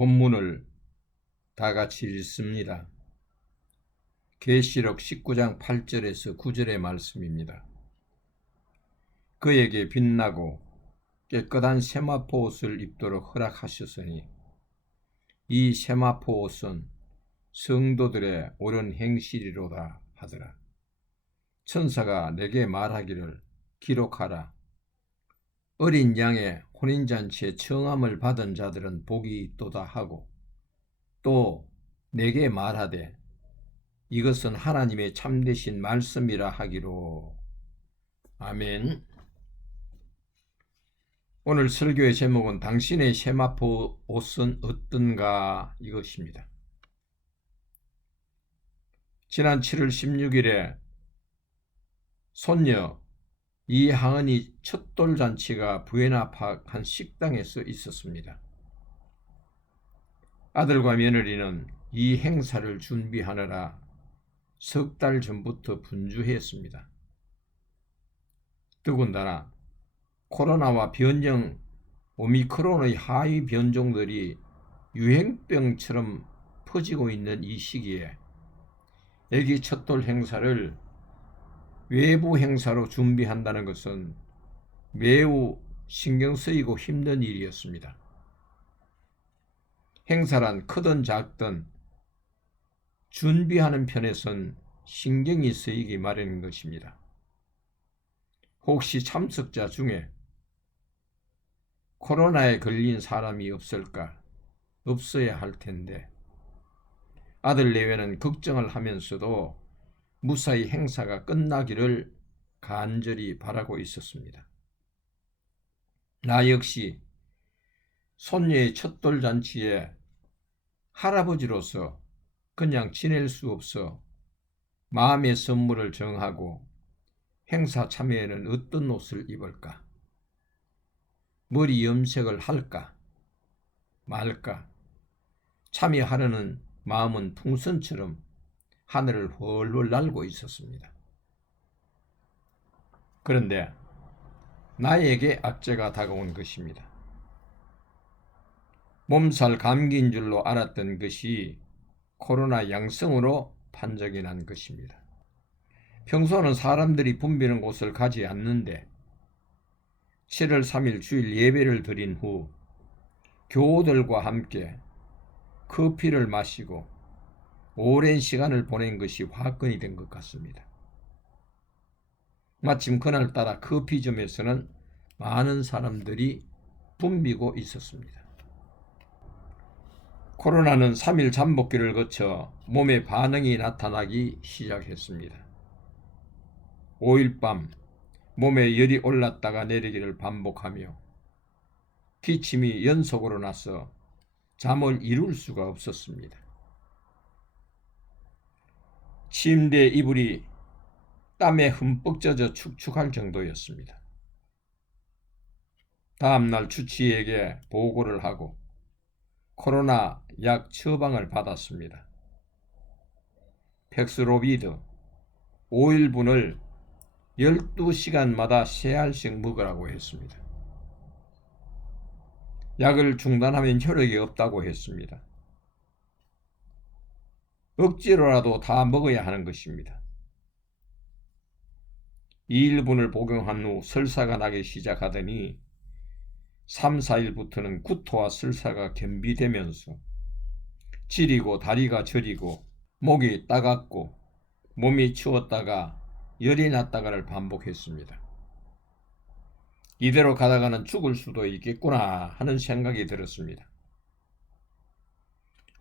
본문을 다 같이 읽습니다. 계시록 19장 8절에서 9절의 말씀입니다. 그에게 빛나고 깨끗한 세마포 옷을 입도록 허락하셨으니 이 세마포 옷은 성도들의 옳은 행실이로다 하더라. 천사가 내게 말하기를 기록하라. 어린 양의 혼인잔치에 청함을 받은 자들은 복이 있도다 하고 또 내게 말하되 이것은 하나님의 참되신 말씀이라 하기로. 아멘. 오늘 설교의 제목은 당신의 세마포 옷은 어떤가 이것입니다. 지난 7월 16일에 손녀 이하은이 첫돌잔치가 부에나팍 한 식당에서 있었습니다. 아들과 며느리는 이 행사를 준비하느라 석 달 전부터 분주했습니다. 더군다나 코로나와 변종 오미크론의 하위 변종들이 유행병처럼 퍼지고 있는 이 시기에 애기 첫돌 행사를 외부 행사로 준비한다는 것은 매우 신경 쓰이고 힘든 일이었습니다. 행사란 크든 작든 준비하는 편에선 신경이 쓰이기 마련인 것입니다. 혹시 참석자 중에 코로나에 걸린 사람이 없을까? 없어야 할 텐데 아들 내외는 걱정을 하면서도 무사히 행사가 끝나기를 간절히 바라고 있었습니다. 나 역시 손녀의 첫돌 잔치에 할아버지로서 그냥 지낼 수 없어 마음의 선물을 정하고 행사 참여에는 어떤 옷을 입을까? 머리 염색을 할까? 말까? 참여하려는 마음은 풍선처럼 하늘을 훨훨 날고 있었습니다. 그런데 나에게 악재가 다가온 것입니다. 몸살 감기인 줄로 알았던 것이 코로나 양성으로 판정이 난 것입니다. 평소는 사람들이 붐비는 곳을 가지 않는데 7월 3일 주일 예배를 드린 후 교우들과 함께 커피를 마시고 오랜 시간을 보낸 것이 화근이 된 것 같습니다. 마침 그날따라 커피점에서는 많은 사람들이 붐비고 있었습니다. 코로나는 3일 잠복기를 거쳐 몸에 반응이 나타나기 시작했습니다. 5일 밤 몸에 열이 올랐다가 내리기를 반복하며 기침이 연속으로 나서 잠을 이룰 수가 없었습니다. 침대 이불이 땀에 흠뻑 젖어 축축할 정도였습니다. 다음날 주치의에게 보고를 하고 코로나 약 처방을 받았습니다. 팩스로비드 5일분을 12시간마다 3알씩 먹으라고 했습니다. 약을 중단하면 효력이 없다고 했습니다. 억지로라도 다 먹어야 하는 것입니다. 2일분을 복용한 후 설사가 나기 시작하더니 3, 4일부터는 구토와 설사가 겸비되면서 지리고 다리가 저리고 목이 따갑고 몸이 추웠다가 열이 났다가를 반복했습니다. 이대로 가다가는 죽을 수도 있겠구나 하는 생각이 들었습니다.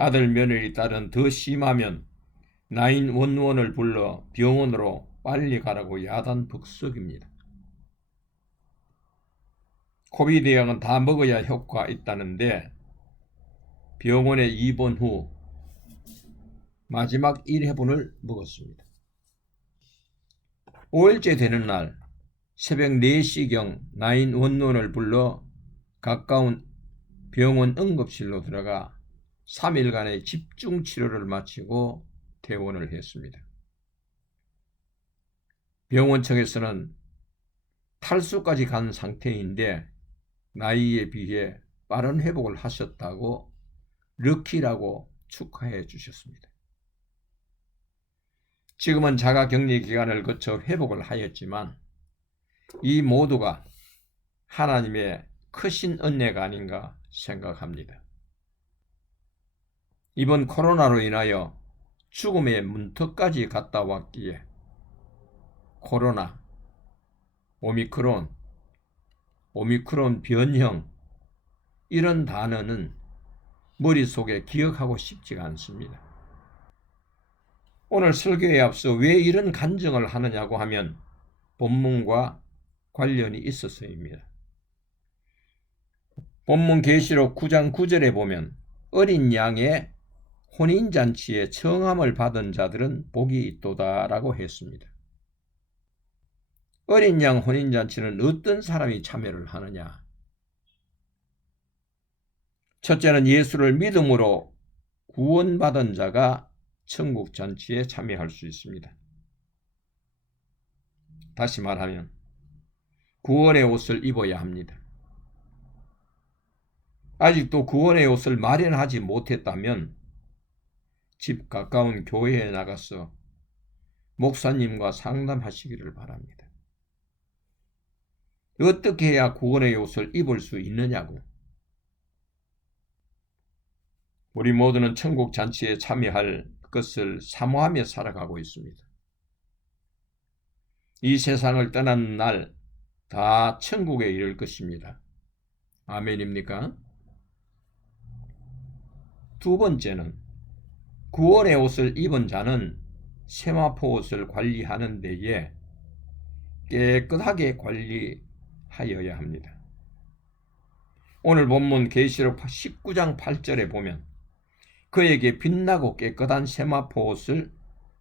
아들 며느리 딸은 더 심하면 911을 불러 병원으로 빨리 가라고 야단벅석입니다. 코비드 약은 다 먹어야 효과가 있다는데 병원에 입원 후 마지막 1회분을 먹었습니다. 5일째 되는 날 새벽 4시경 911을 불러 가까운 병원 응급실로 들어가 3일간의 집중 치료를 마치고 퇴원을 했습니다. 병원 측에서는 탈수까지 간 상태인데 나이에 비해 빠른 회복을 하셨다고 럭키라고 축하해 주셨습니다. 지금은 자가격리 기간을 거쳐 회복을 하였지만 이 모두가 하나님의 크신 은혜가 아닌가 생각합니다. 이번 코로나로 인하여 죽음의 문턱까지 갔다 왔기에 코로나, 오미크론 변형 이런 단어는 머릿속에 기억하고 싶지가 않습니다. 오늘 설교에 앞서 왜 이런 간증을 하느냐고 하면 본문과 관련이 있어서입니다. 본문 계시록 9장 9절에 보면 어린 양의 혼인잔치에 청함을 받은 자들은 복이 있도다 라고 했습니다. 어린 양 혼인잔치는 어떤 사람이 참여를 하느냐? 첫째는 예수를 믿음으로 구원받은 자가 천국 잔치에 참여할 수 있습니다. 다시 말하면 구원의 옷을 입어야 합니다. 아직도 구원의 옷을 마련하지 못했다면 집 가까운 교회에 나가서 목사님과 상담하시기를 바랍니다. 어떻게 해야 구원의 옷을 입을 수 있느냐고. 우리 모두는 천국 잔치에 참여할 것을 사모하며 살아가고 있습니다. 이 세상을 떠나는 날 다 천국에 이를 것입니다. 아멘입니까? 두 번째는 구원의 옷을 입은 자는 세마포 옷을 관리하는 데에 깨끗하게 관리하여야 합니다. 오늘 본문 계시록 19장 8절에 보면 그에게 빛나고 깨끗한 세마포 옷을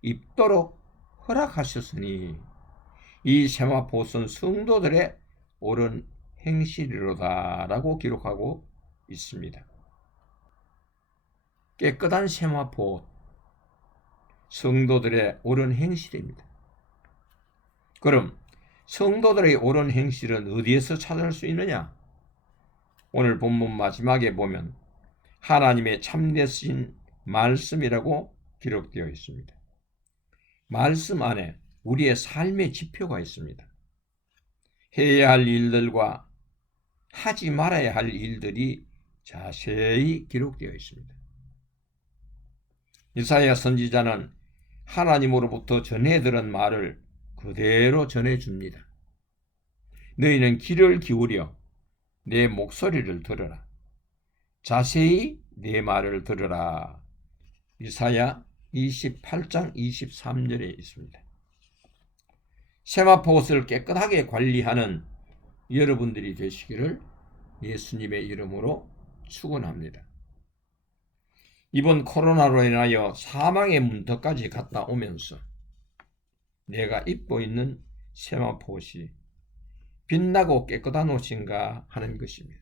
입도록 허락하셨으니 이 세마포 옷은 성도들의 옳은 행실이로다 라고 기록하고 있습니다. 깨끗한 세마포 옷, 성도들의 옳은 행실입니다. 그럼 성도들의 옳은 행실은 어디에서 찾을 수 있느냐? 오늘 본문 마지막에 보면 하나님의 참되신 말씀이라고 기록되어 있습니다. 말씀 안에 우리의 삶의 지표가 있습니다. 해야 할 일들과 하지 말아야 할 일들이 자세히 기록되어 있습니다. 이사야 선지자는 하나님으로부터 전해 들은 말을 그대로 전해줍니다. 너희는 귀를 기울여 내 목소리를 들으라. 자세히 내 말을 들으라. 이사야 28장 23절에 있습니다. 세마포 옷을 깨끗하게 관리하는 여러분들이 되시기를 예수님의 이름으로 축원합니다. 이번 코로나로 인하여 사망의 문턱까지 갔다 오면서 내가 입고 있는 세마포 옷이 빛나고 깨끗한 옷인가 하는 것입니다.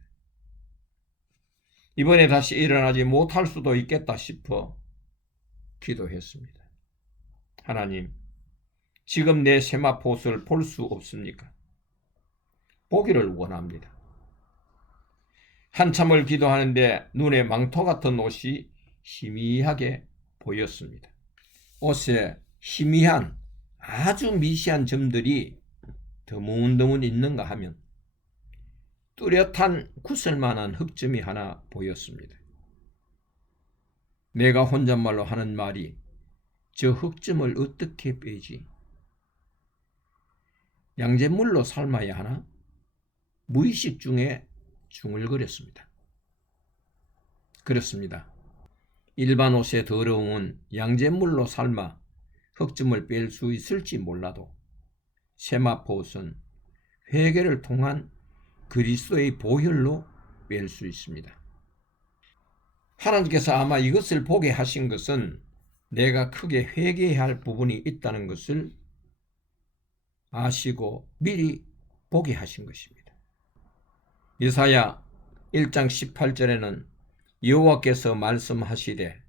이번에 다시 일어나지 못할 수도 있겠다 싶어 기도했습니다. 하나님, 지금 내 세마포 옷을 볼 수 없습니까? 보기를 원합니다. 한참을 기도하는데 눈에 망토 같은 옷이 희미하게 보였습니다. 옷에 희미한 아주 미세한 점들이 드문드문 있는가 하면 뚜렷한 구슬만한 흑점이 하나 보였습니다. 내가 혼잣말로 하는 말이 저 흑점을 어떻게 빼지? 양잿물로 삶아야 하나? 무의식 중에 중얼거렸습니다. 그렇습니다. 일반 옷의 더러움은 양잿물로 삶아 흑점을 뺄 수 있을지 몰라도 세마포 옷은 회개를 통한 그리스도의 보혈로 뺄 수 있습니다. 하나님께서 아마 이것을 보게 하신 것은 내가 크게 회개해야 할 부분이 있다는 것을 아시고 미리 보게 하신 것입니다. 이사야 1장 18절에는 여호와께서 말씀하시되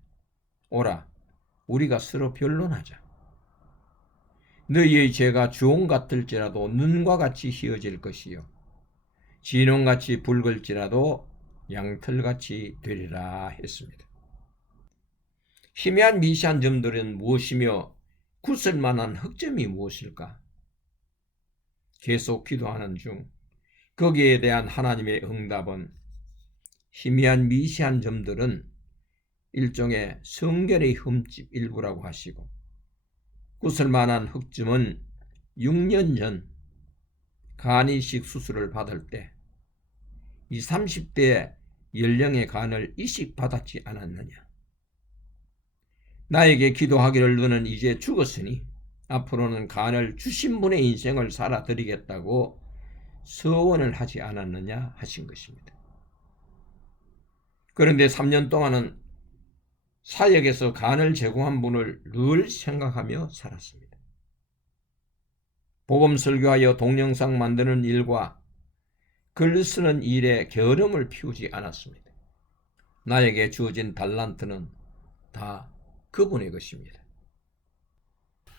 오라 우리가 서로 변론하자. 너희의 죄가 주홍 같을지라도 눈과 같이 희어질 것이요 진홍같이 붉을지라도 양털같이 되리라 했습니다. 희미한 미시한 점들은 무엇이며 굳을 만한 흑점이 무엇일까? 계속 기도하는 중 거기에 대한 하나님의 응답은 희미한 미시한 점들은 일종의 성결의 흠집 일부라고 하시고, 굳을 만한 흑점은 6년 전 간이식 수술을 받을 때 이 30대 연령의 간을 이식받았지 않았느냐. 나에게 기도하기를 너는 이제 죽었으니 앞으로는 간을 주신 분의 인생을 살아드리겠다고 서원을 하지 않았느냐 하신 것입니다. 그런데 3년 동안은 사역에서 간을 제공한 분을 늘 생각하며 살았습니다. 복음 설교하여 동영상 만드는 일과 글 쓰는 일에 게으름을 피우지 않았습니다. 나에게 주어진 달란트는 다 그분의 것입니다.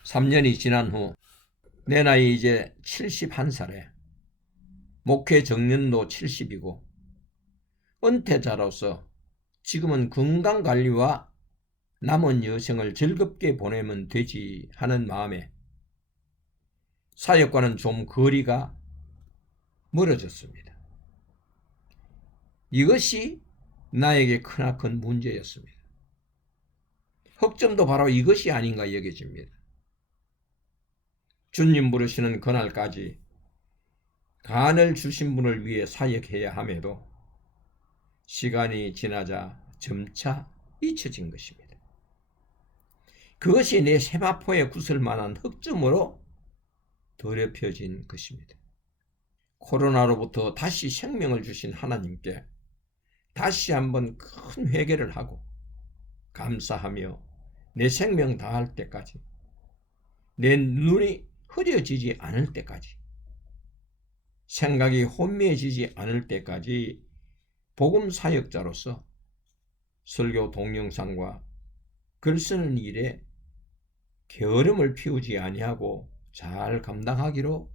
3년이 지난 후 내 나이 이제 71살에 목회 정년도 70이고 은퇴자로서 지금은 건강관리와 남은 여생을 즐겁게 보내면 되지 하는 마음에 사역과는 좀 거리가 멀어졌습니다. 이것이 나에게 크나큰 문제였습니다. 흑점도 바로 이것이 아닌가 여겨집니다. 주님 부르시는 그날까지 간을 주신 분을 위해 사역해야 함에도 시간이 지나자 점차 잊혀진 것입니다. 그것이 내 세마포에 굳을 만한 흑점으로 더럽혀진 것입니다. 코로나로부터 다시 생명을 주신 하나님께 다시 한번 큰 회개를 하고 감사하며 내 생명 다할 때까지, 내 눈이 흐려지지 않을 때까지, 생각이 혼미해지지 않을 때까지 복음 사역자로서 설교 동영상과 글 쓰는 일에 게으름을 피우지 아니하고 잘 감당하기로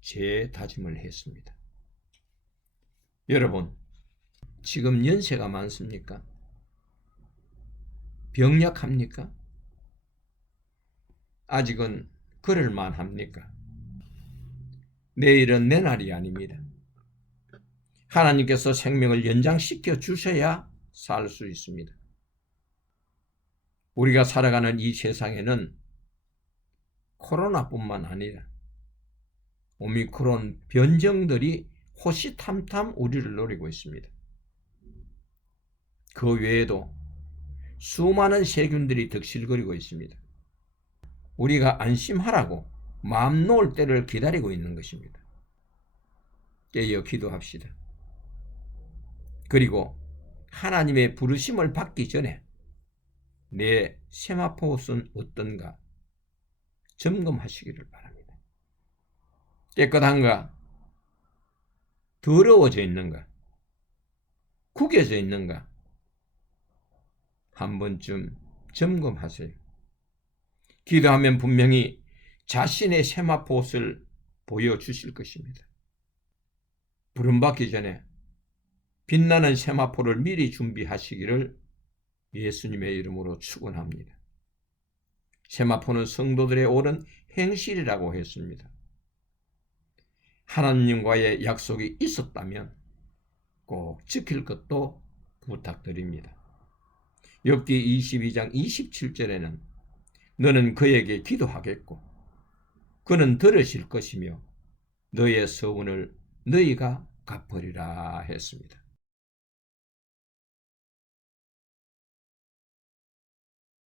제 다짐을 했습니다. 여러분, 지금 연세가 많습니까? 병약합니까? 아직은 그럴 만합니까? 내일은 내 날이 아닙니다. 하나님께서 생명을 연장시켜 주셔야 살 수 있습니다. 우리가 살아가는 이 세상에는 코로나뿐만 아니라 오미크론 변종들이 호시탐탐 우리를 노리고 있습니다. 그 외에도 수많은 세균들이 득실거리고 있습니다. 우리가 안심하라고 마음 놓을 때를 기다리고 있는 것입니다. 깨어 기도합시다. 그리고 하나님의 부르심을 받기 전에 내 세마포옷은 어떤가 점검하시기를 바랍니다. 깨끗한가? 더러워져 있는가? 구겨져 있는가? 한 번쯤 점검하세요. 기도하면 분명히 자신의 세마포옷을 보여주실 것입니다. 부름받기 전에 빛나는 세마포를 미리 준비하시기를 예수님의 이름으로 축원합니다. 세마포는 성도들의 옳은 행실이라고 했습니다. 하나님과의 약속이 있었다면 꼭 지킬 것도 부탁드립니다. 욥기 22장 27절에는 너는 그에게 기도하겠고 그는 들으실 것이며 너의 서원을 너희가 갚으리라 했습니다.